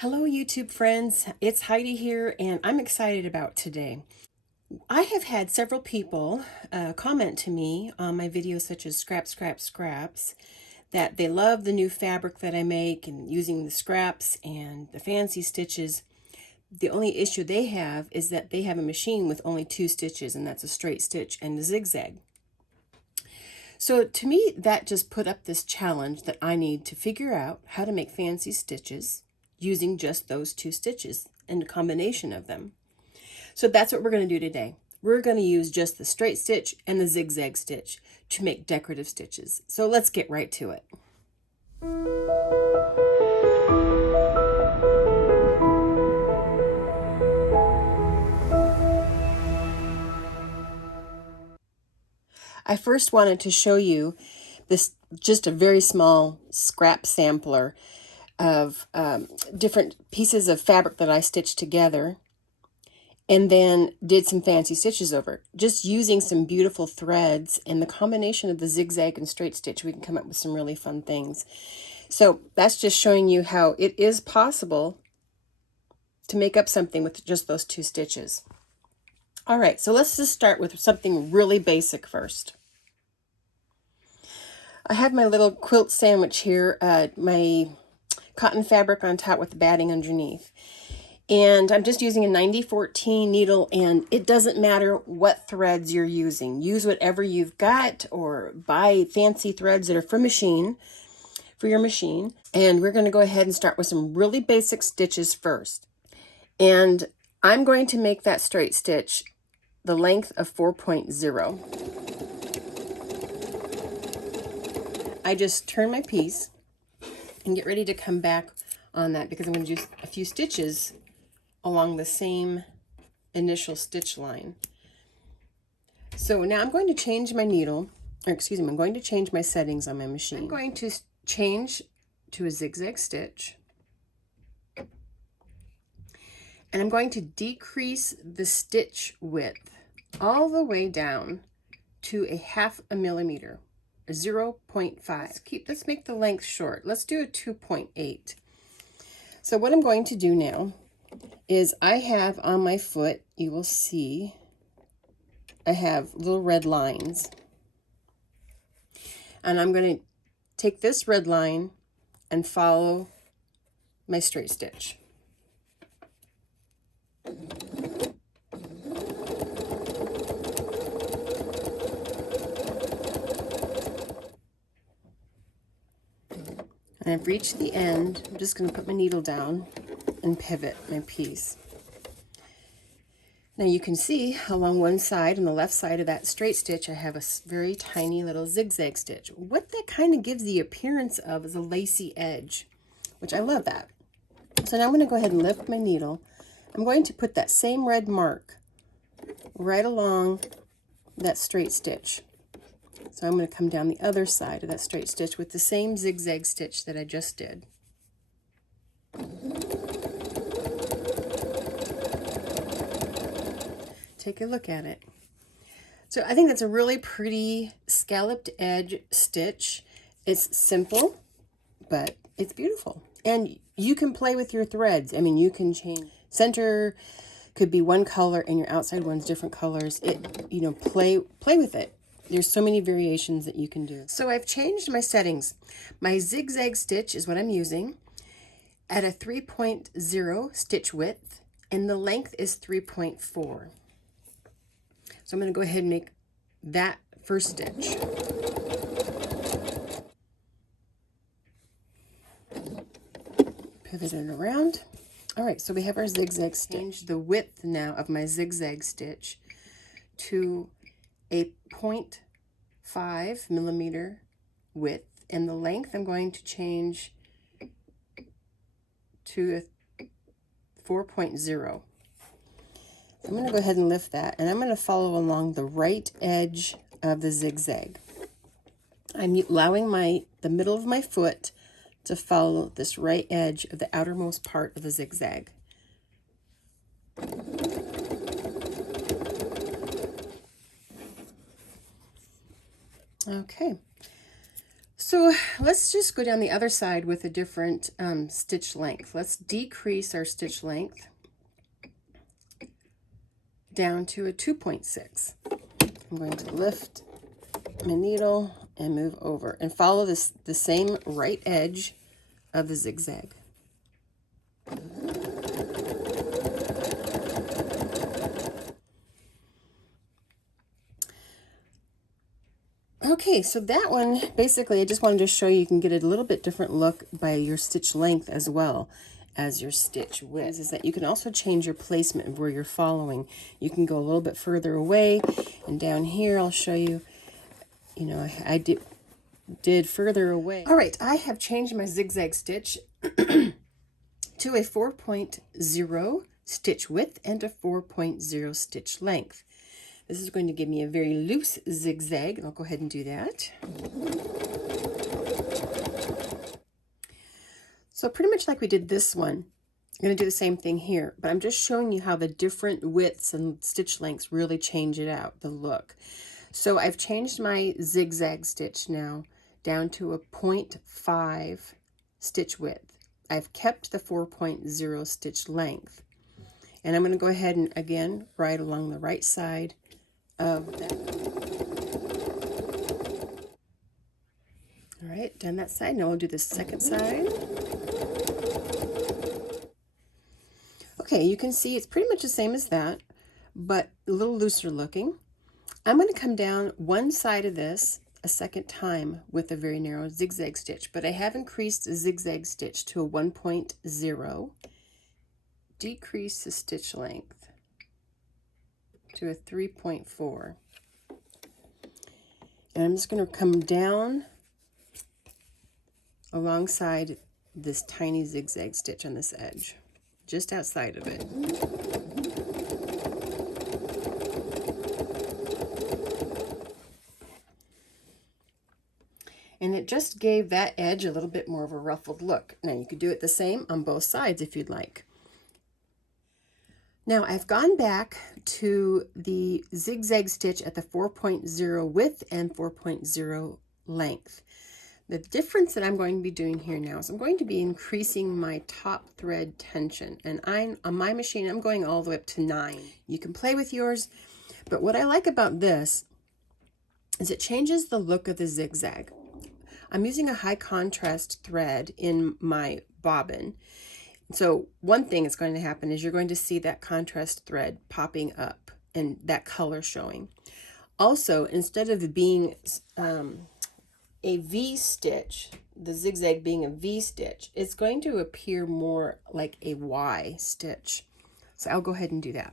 Hello YouTube friends, it's Heidi here and I'm excited about today. I have had several people comment to me on my videos such as Scraps that they love the new fabric that I make and using the scraps and the fancy stitches. The only issue they have is that they have a machine with only 2 stitches, and that's a straight stitch and a zigzag. So to me that just put up this challenge that I need to figure out how to make fancy stitches using just those 2 stitches and a combination of them. So that's what we're going to do today. We're going to use just the straight stitch and the zigzag stitch to make decorative stitches. So let's get right to it. I first wanted to show you this, just a very small scrap sampler of different pieces of fabric that I stitched together and then did some fancy stitches over it. Just using some beautiful threads and the combination of the zigzag and straight stitch, we can come up with some really fun things. So that's just showing you how it is possible to make up something with just those 2 stitches. All right, so let's just start with something really basic first. I have my little quilt sandwich here, my cotton fabric on top with the batting underneath. And I'm just using a 90-14 needle, and it doesn't matter what threads you're using. Use whatever you've got or buy fancy threads that are for your machine. And we're going to go ahead and start with some really basic stitches first. And I'm going to make that straight stitch the length of 4.0. I just turn my piece and get ready to come back on that because I'm going to do a few stitches along the same initial stitch line. So now I'm going to change my needle, or excuse me, I'm going to change my settings on my machine. I'm going to change to a zigzag stitch, and I'm going to decrease the stitch width all the way down to a 0.5 millimeter, 0.5. Let's make the length short. Let's do a 2.8. So what I'm going to do now is I have on my foot, you will see, I have little red lines. And I'm going to take this red line and follow my straight stitch. And I've reached the end. I'm just going to put my needle down and pivot my piece. Now you can see along one side, on the left side of that straight stitch, I have a very tiny little zigzag stitch. What that kind of gives the appearance of is a lacy edge, which I love that. So now I'm going to go ahead and lift my needle. I'm going to put that same red mark right along that straight stitch. So I'm going to come down the other side of that straight stitch with the same zigzag stitch that I just did. Take a look at it. So I think that's a really pretty scalloped edge stitch. It's simple, but it's beautiful. And you can play with your threads. I mean, you can change. Center could be one color and your outside one's different colors. Play with it. There's so many variations that you can do. So I've changed my settings. My zigzag stitch is what I'm using at a 3.0 stitch width, and the length is 3.4. So I'm going to go ahead and make that first stitch. Pivot it around. All right, so we have our zigzag stitch. Change the width now of my zigzag stitch to a 0.5 millimeter width, and the length I'm going to change to a 4.0. I'm going to go ahead and lift that, and I'm going to follow along the right edge of the zigzag. I'm allowing the middle of my foot to follow this right edge of the outermost part of the zigzag. Okay, So let's just go down the other side with a different stitch length. Let's decrease our stitch length down to a 2.6. I'm going to lift my needle and move over and follow the same right edge of the zigzag. Okay, so that one, basically, I just wanted to show you can get a little bit different look by your stitch length as well as your stitch width. Is that you can also change your placement of where you're following. You can go a little bit further away, and down here I'll show you, you know, I did further away. All right, I have changed my zigzag stitch to a 4.0 stitch width and a 4.0 stitch length. This is going to give me a very loose zigzag, and I'll go ahead and do that. So pretty much like we did this one, I'm going to do the same thing here, but I'm just showing you how the different widths and stitch lengths really change it out, the look. So I've changed my zigzag stitch now down to a 0.5 stitch width. I've kept the 4.0 stitch length. And I'm going to go ahead and again right along the right side of that. All right, done that side. Now we'll do the second side. Okay, you can see it's pretty much the same as that, but a little looser looking. I'm going to come down one side of this a second time with a very narrow zigzag stitch, but I have increased the zigzag stitch to a 1.0, decrease the stitch length to a 3.4. And I'm just going to come down alongside this tiny zigzag stitch on this edge, just outside of it. And it just gave that edge a little bit more of a ruffled look. Now you could do it the same on both sides if you'd like. Now I've gone back to the zigzag stitch at the 4.0 width and 4.0 length. The difference that I'm going to be doing here now is I'm going to be increasing my top thread tension. And on my machine, I'm going all the way up to 9. You can play with yours, but what I like about this is it changes the look of the zigzag. I'm using a high contrast thread in my bobbin. So one thing that's going to happen is you're going to see that contrast thread popping up and that color showing. Also, instead of being a V stitch, the zigzag being a V stitch, it's going to appear more like a Y stitch. So I'll go ahead and do that.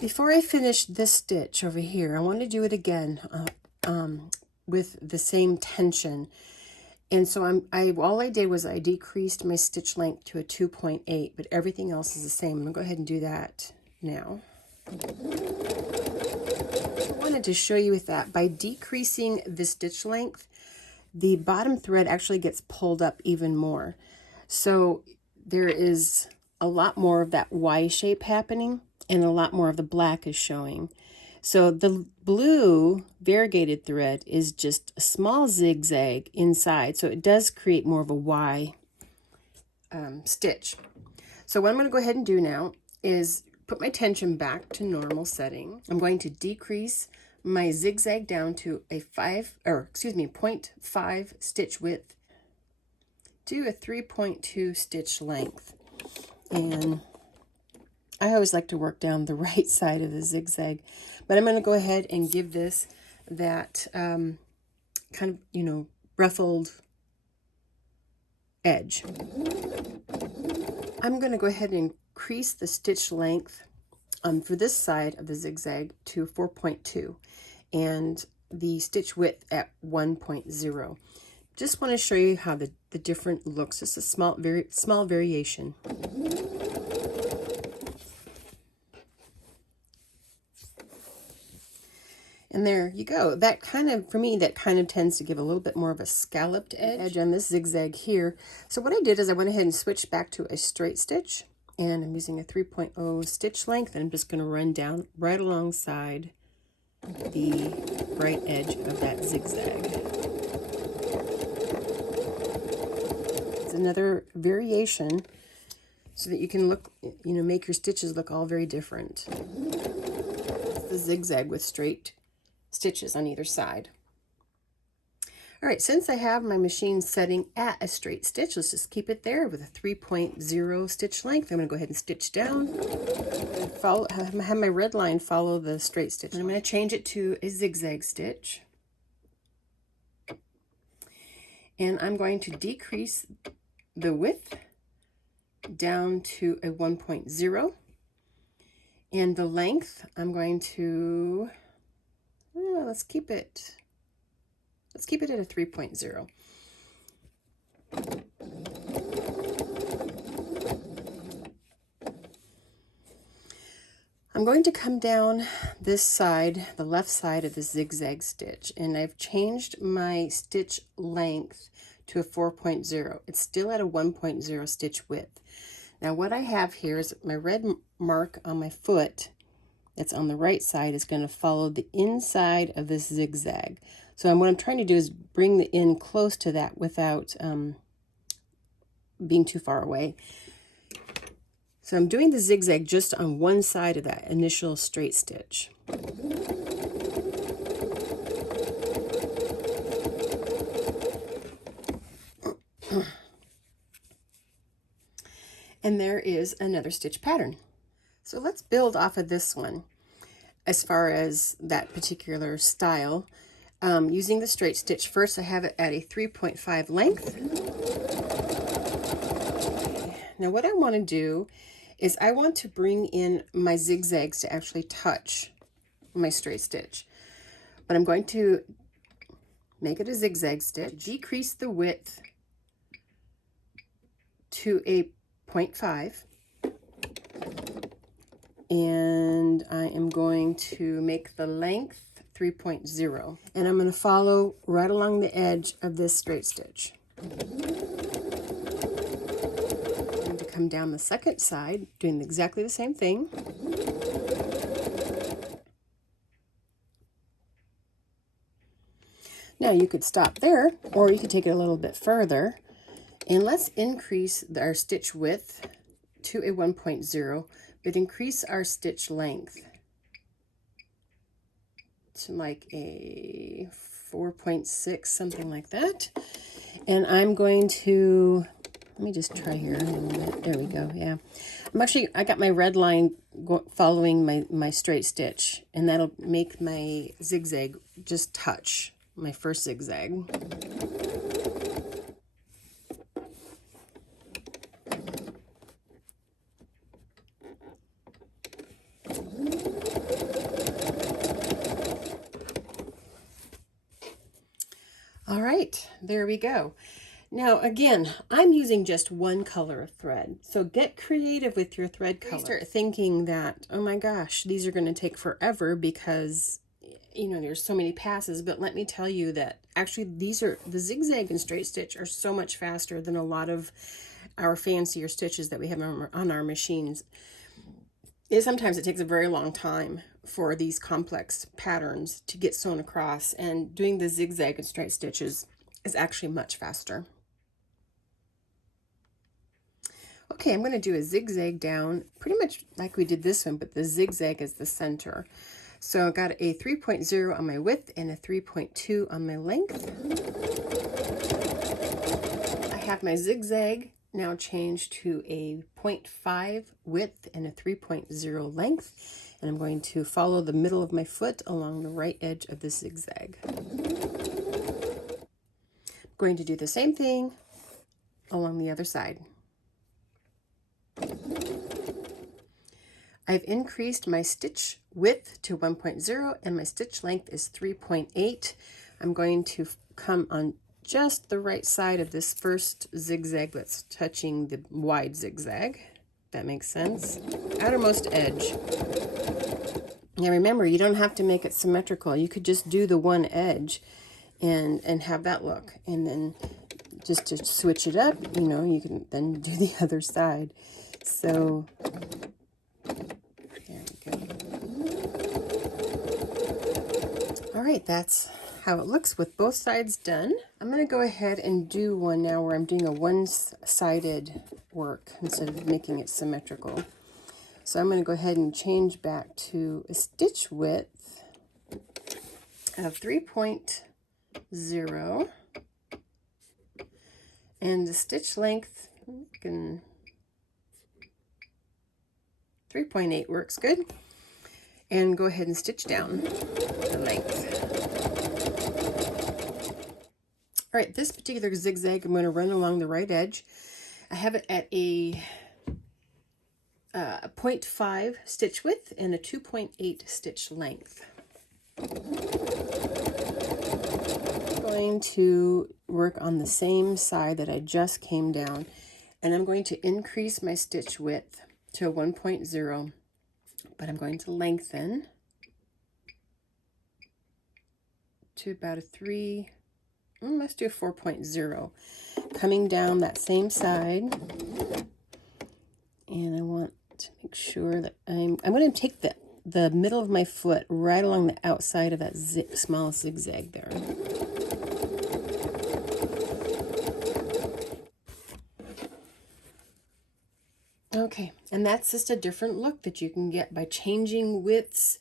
Before I finish this stitch over here, I want to do it again with the same tension. And so all I did was I decreased my stitch length to a 2.8, but everything else is the same. I'm going to go ahead and do that now. I wanted to show you with that. By decreasing the stitch length, the bottom thread actually gets pulled up even more. So there is a lot more of that Y shape happening, and a lot more of the black is showing. So the blue variegated thread is just a small zigzag inside, so it does create more of a Y stitch. So what I'm going to go ahead and do now is put my tension back to normal setting. I'm going to decrease my zigzag down to a 0.5 stitch width to a 3.2 stitch length. And I always like to work down the right side of the zigzag, but I'm going to go ahead and give this that kind of, ruffled edge. I'm going to go ahead and increase the stitch length for this side of the zigzag to 4.2 and the stitch width at 1.0. Just want to show you how the different looks. Just a very small variation. And there you go. That kind of, for me, that kind of tends to give a little bit more of a scalloped edge on this zigzag here. So what I did is I went ahead and switched back to a straight stitch, and I'm using a 3.0 stitch length, and I'm just going to run down right alongside the right edge of that zigzag. It's another variation so that you can look, make your stitches look all very different. It's the zigzag with straight stitches on either side. All right, since I have my machine setting at a straight stitch, let's just keep it there with a 3.0 stitch length. I'm going to go ahead and stitch down. Have my red line follow the straight stitch. And I'm going to change it to a zigzag stitch. And I'm going to decrease the width down to a 1.0. And the length, I'm going to, let's keep it at a 3.0. I'm going to come down this side, the left side of the zigzag stitch, and I've changed my stitch length to a 4.0. It's still at a 1.0 stitch width. Now what I have here is my red mark on my foot that's on the right side is going to follow the inside of this zigzag. So what I'm trying to do is bring the end close to that without being too far away. So I'm doing the zigzag just on one side of that initial straight stitch. And there is another stitch pattern. So let's build off of this one as far as that particular style. Using the straight stitch, first I have it at a 3.5 length. Now what I want to do is I want to bring in my zigzags to actually touch my straight stitch. But I'm going to make it a zigzag stitch, decrease the width to a 0.5. And I am going to make the length 3.0. And I'm going to follow right along the edge of this straight stitch. I'm going to come down the second side, doing exactly the same thing. Now you could stop there, or you could take it a little bit further. And let's increase our stitch width to a 1.0, but increase our stitch length to like a 4.6, something like that. And I'm going to, let me just try here a little bit. There we go. Yeah, I got my red line following my straight stitch, and that'll make my zigzag just touch my first zigzag. All right, there we go. Now again, I'm using just one color of thread, so get creative with your thread color. Start thinking that, oh my gosh, these are going to take forever because there's so many passes, but let me tell you that actually the zigzag and straight stitch are so much faster than a lot of our fancier stitches that we have on our machines. Sometimes it takes a very long time for these complex patterns to get sewn across, and doing the zigzag and straight stitches is actually much faster. Okay, I'm going to do a zigzag down pretty much like we did this one, but the zigzag is the center. So I got a 3.0 on my width and a 3.2 on my length. I have my zigzag now changed to a 0.5 width and a 3.0 length, and I'm going to follow the middle of my foot along the right edge of this zigzag. I'm going to do the same thing along the other side. I've increased my stitch width to 1.0 and my stitch length is 3.8. I'm going to come on just the right side of this first zigzag that's touching the wide zigzag. That makes sense. Outermost edge. Now remember, you don't have to make it symmetrical. You could just do the one edge and have that look. And then just to switch it up, you can then do the other side. So there we go. All right, that's how it looks with both sides done. I'm going to go ahead and do one now where I'm doing a one-sided work instead of making it symmetrical. So I'm going to go ahead and change back to a stitch width of 3.0 and the stitch length, 3.8 works good. And go ahead and stitch down the length. All right, this particular zigzag, I'm going to run along the right edge. I have it at a 0.5 stitch width and a 2.8 stitch length. I'm going to work on the same side that I just came down, and I'm going to increase my stitch width to a 1.0, but I'm going to lengthen to about a 3. Let's do a 4.0. Coming down that same side, and I want to make sure that I'm going to take the middle of my foot right along the outside of that small zigzag there. Okay, and that's just a different look that you can get by changing widths,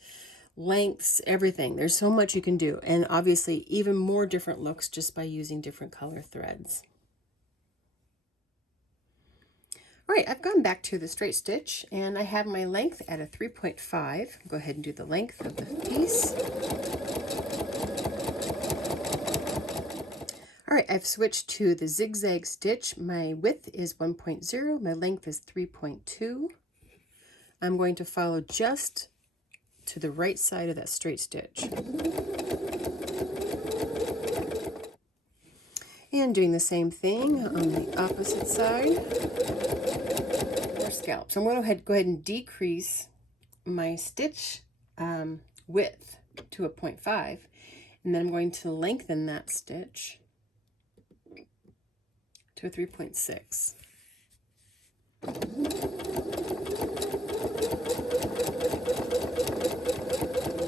lengths, everything. There's so much you can do, and obviously even more different looks just by using different color threads. All right, I've gone back to the straight stitch, and I have my length at a 3.5. Go ahead and do the length of the piece. All right, I've switched to the zigzag stitch. My width is 1.0, my length is 3.2. I'm going to follow just to the right side of that straight stitch. And doing the same thing on the opposite side. Our scallops. I'm going to go ahead and decrease my stitch width to a 0.5, and then I'm going to lengthen that stitch to a 3.6.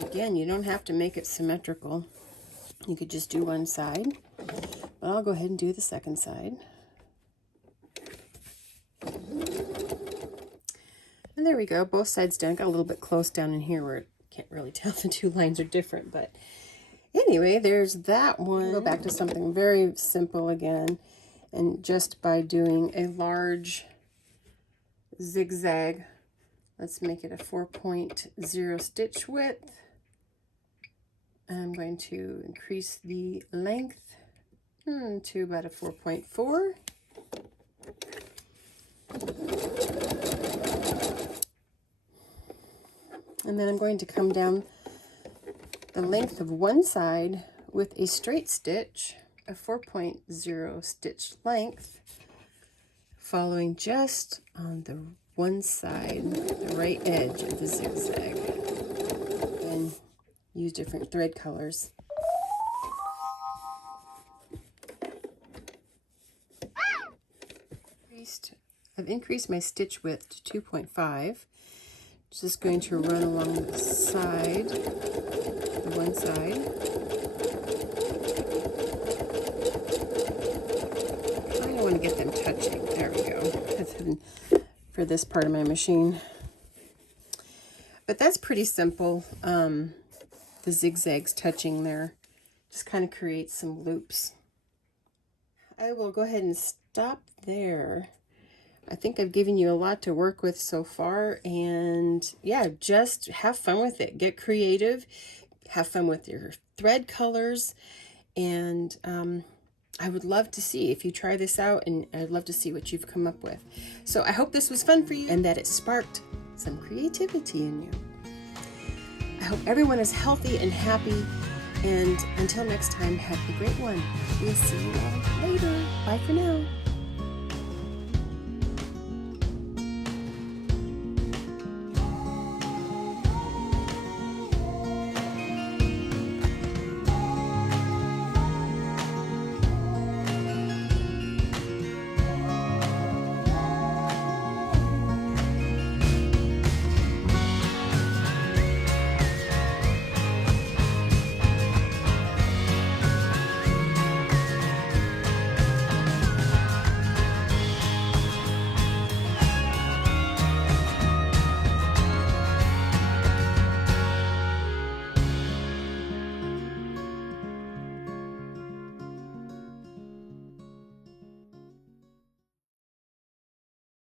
Again, you don't have to make it symmetrical. You could just do one side, but I'll go ahead and do the second side. And there we go, both sides done. Got a little bit close down in here where I can't really tell the two lines are different, but anyway, there's that one. Go back to something very simple again, and just by doing a large zigzag, let's make it a 4.0 stitch width. I'm going to increase the length to about a 4.4. And then I'm going to come down the length of one side with a straight stitch, a 4.0 stitch length, following just on the one side, the right edge of the zigzag. And use different thread colors. I've increased my stitch width to 2.5. Just going to run along the side, the one side. I don't want to get them touching. There we go. That's hidden for this part of my machine. But that's pretty simple. The zigzags touching there just kind of creates some loops. I will go ahead and stop there. I think I've given you a lot to work with so far, and yeah, just have fun with it. Get creative, have fun with your thread colors, and I would love to see if you try this out, and I'd love to see what you've come up with. So I hope this was fun for you and that it sparked some creativity in you. I hope everyone is healthy and happy, and until next time, have a great one. We'll see you all later. Bye for now.